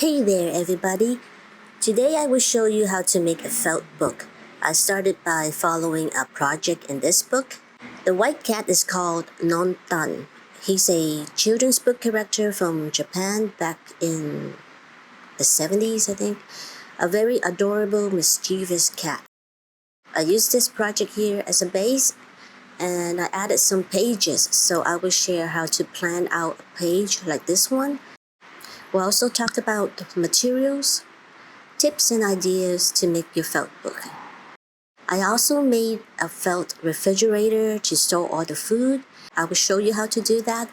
Hey there everybody! Today I will show you how to make a felt book. I started by following a project in this book. The white cat is called Non-tan. He's a children's book character from Japan back in the 70s, I think. A very adorable, mischievous cat. I used this project here as a base and I added some pages, so I will share how to plan out a page like this one. We also talked about materials, tips and ideas to make your felt book. I also made a felt refrigerator to store all the food. I will show you how to do that.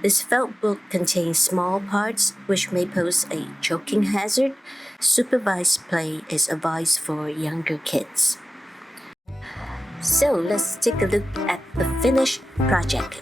This felt book contains small parts which may pose a choking hazard. Supervised play is advised for younger kids. So let's take a look at the finished project.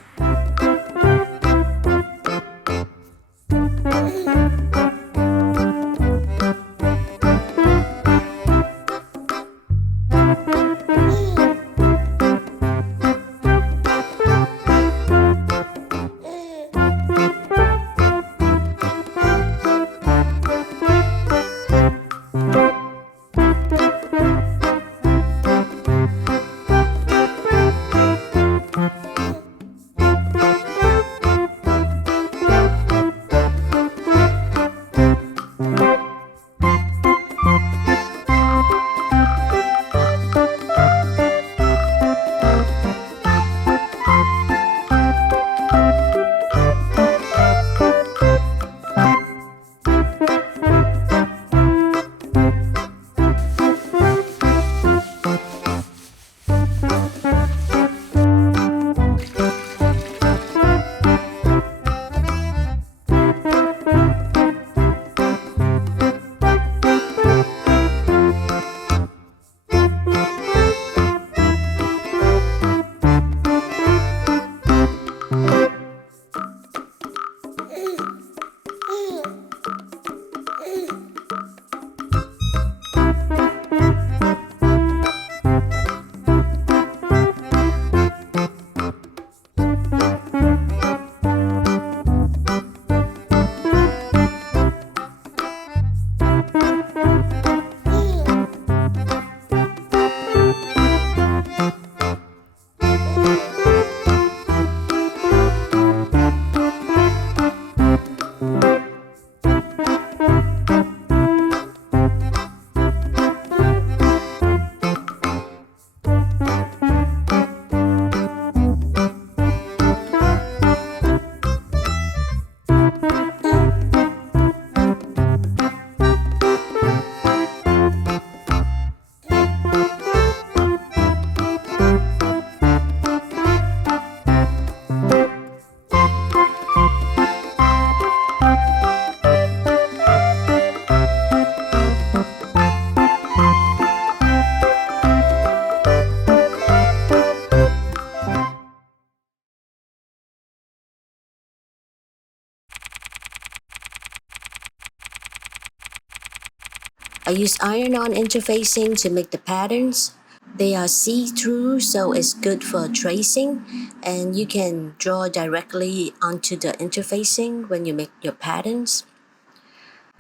I use iron-on interfacing to make the patterns. They are see-through, so it's good for tracing, and you can draw directly onto the interfacing when you make your patterns.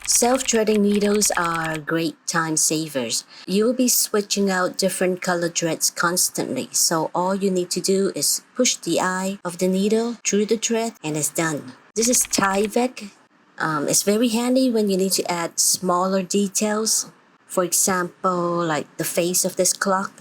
Self-threading needles are great time savers. You'll be switching out different color threads constantly, so all you need to do is push the eye of the needle through the thread and it's done. This is Tyvek. It's very handy when you need to add smaller details. For example, like the face of this clock.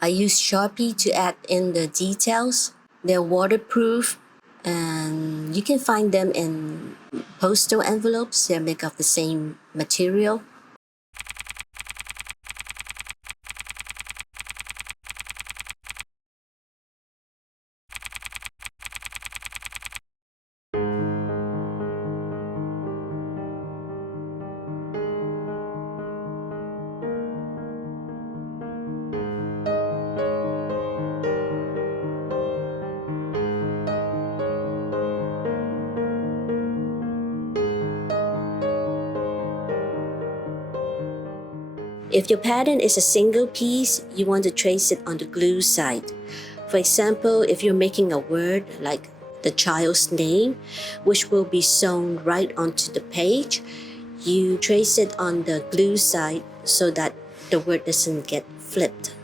I use Sharpie to add in the details. They're waterproof and you can find them in postal envelopes. They're made of the same material. If your pattern is a single piece, you want to trace it on the glue side. For example, if you're making a word like the child's name, which will be sewn right onto the page. You trace it on the glue side so that the word doesn't get flipped.